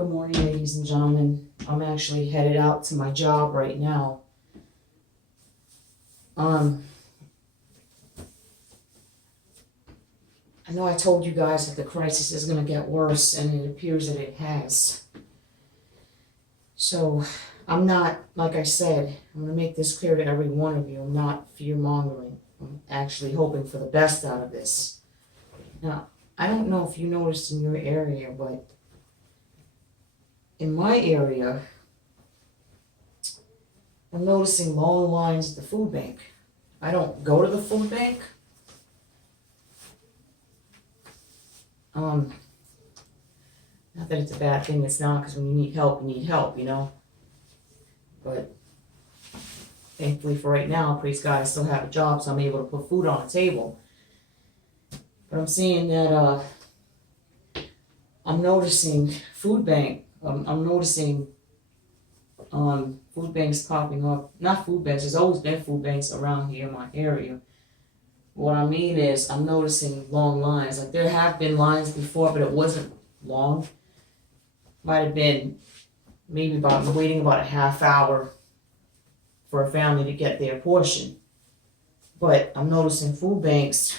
Good morning, ladies and gentlemen. I'm actually headed out to my job right now. I know I told you guys that the crisis is going to get worse, and it appears that it has. So, I'm not, like I said, I'm going to make this clear to every one of you. I'm not fear-mongering. I'm actually hoping for the best out of this. Now, I don't know if you noticed in your area, but in my area, I'm noticing long lines at the food bank. I don't go to the food bank. Not that it's a bad thing, it's not, because when you need help, you know. But thankfully for right now, praise God, I still have a job, so I'm able to put food on the table. But I'm seeing that I'm noticing food bank. I'm noticing food banks popping up. Not food banks. There's always been food banks around here in my area. What I mean is, I'm noticing long lines. Like, there have been lines before, but it wasn't long. Might have been maybe waiting about a half hour for a family to get their portion. But I'm noticing food banks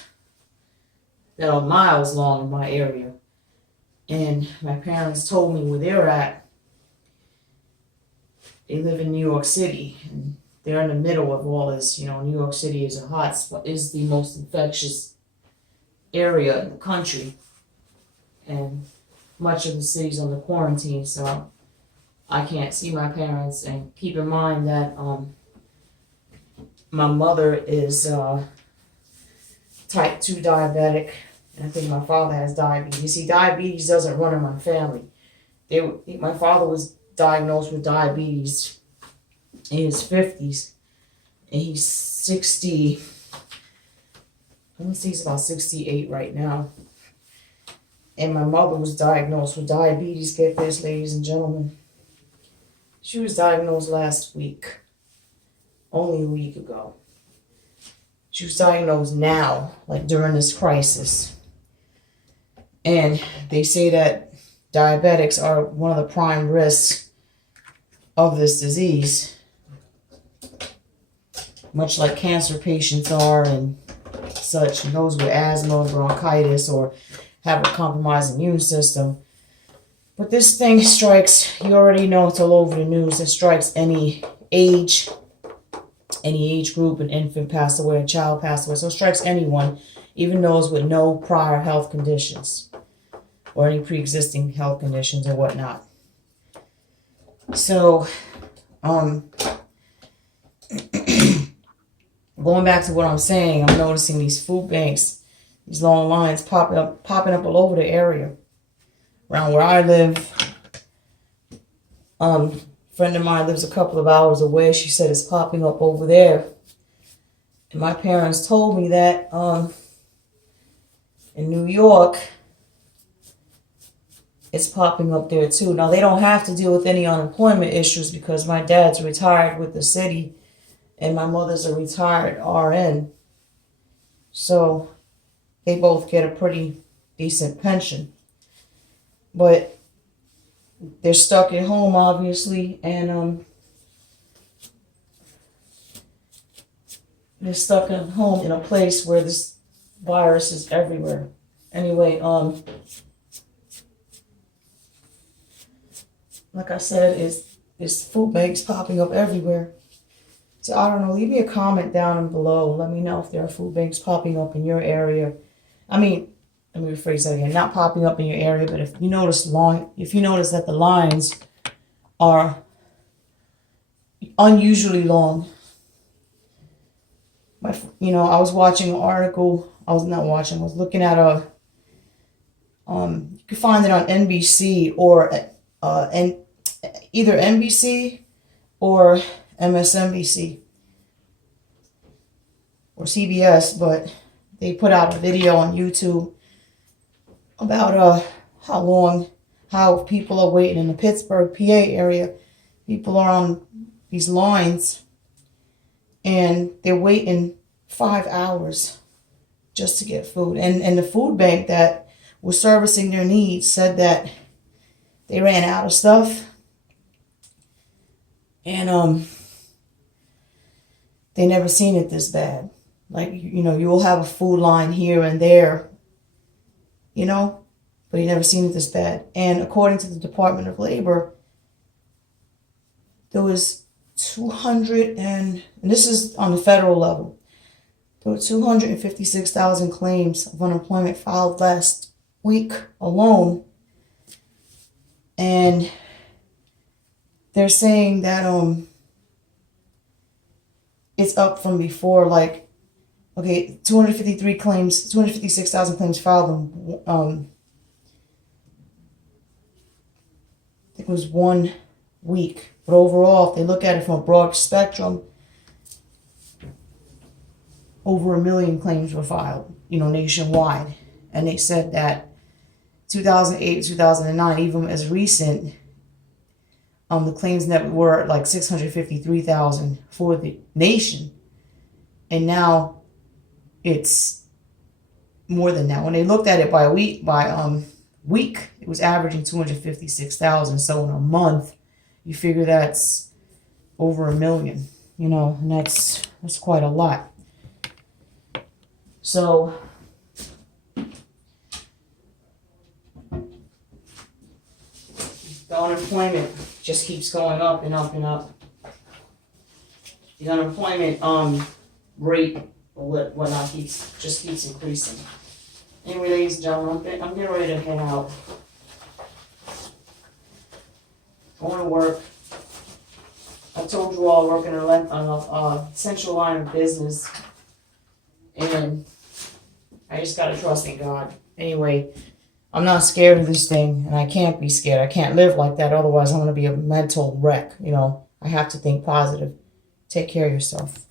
that are miles long in my area. And my parents told me where they're at. They live in New York City, and they're in the middle of all this. You know, New York City is is the most infectious area in the country, and much of the city's under quarantine, so I can't see my parents. And keep in mind that my mother is type 2 diabetic, and I think my father has diabetes. You see, diabetes doesn't run in my family. My father was diagnosed with diabetes in his 50s, and he's 60, I want to say he's about 68 right now. And my mother was diagnosed with diabetes. Get this, ladies and gentlemen. She was diagnosed last week, only a week ago. She was diagnosed now, like during this crisis. And they say that diabetics are one of the prime risks of this disease, much like cancer patients are and such, and those with asthma, bronchitis, or have a compromised immune system. But this thing strikes, you already know, it's all over the news, it strikes any age group. An infant passed away, a child passed away, so it strikes anyone, even those with no prior health conditions or any pre-existing health conditions or whatnot. So, going back to what I'm saying, I'm noticing these food banks, these long lines popping up all over the area. Around where I live, a friend of mine lives a couple of hours away. She said it's popping up over there. And my parents told me that in New York, it's popping up there too. Now, they don't have to deal with any unemployment issues because my dad's retired with the city and my mother's a retired RN. So they both get a pretty decent pension. But they're stuck at home, obviously, and they're stuck at home in a place where this virus is everywhere. Anyway, like I said, it's food banks popping up everywhere. So I don't know, leave me a comment down below. Let me know if there are food banks popping up in your area. I mean, let me rephrase that again. Not popping up in your area, but if you notice that the lines are unusually long. I was watching an article. I was looking at you can find it on NBC or either NBC or MSNBC or CBS, but they put out a video on YouTube about how people are waiting in the Pittsburgh, PA area. People are on these lines and they're waiting 5 hours just to get food. And the food bank that was servicing their needs said that They ran out of stuff. And they never seen it this bad. Like, you know, you'll have a food line here and there, you know, but you never seen it this bad. And according to the Department of Labor, there was 200 and this is on the federal level, there were 256,000 claims of unemployment filed last week alone. And they're saying that it's up from before, like, okay, 256,000 claims filed in, I think it was 1 week. But overall, if they look at it from a broad spectrum, over 1 million claims were filed, you know, nationwide. And they said that 2008, 2009, even as recent, the claims that were like 653,000 for the nation. And now it's more than that. When they looked at it by week, it was averaging 256,000. So in a month, you figure that's over 1 million, you know, and that's quite a lot. So the unemployment just keeps going up and up and up. The unemployment rate or whatnot just keeps increasing. Anyway, ladies and gentlemen, I'm getting ready to head out. Going to work. I told you all working on a central line of business, and I just gotta trust in God. Anyway, I'm not scared of this thing, and I can't be scared. I can't live like that, otherwise I'm gonna be a mental wreck. You know, I have to think positive. Take care of yourself.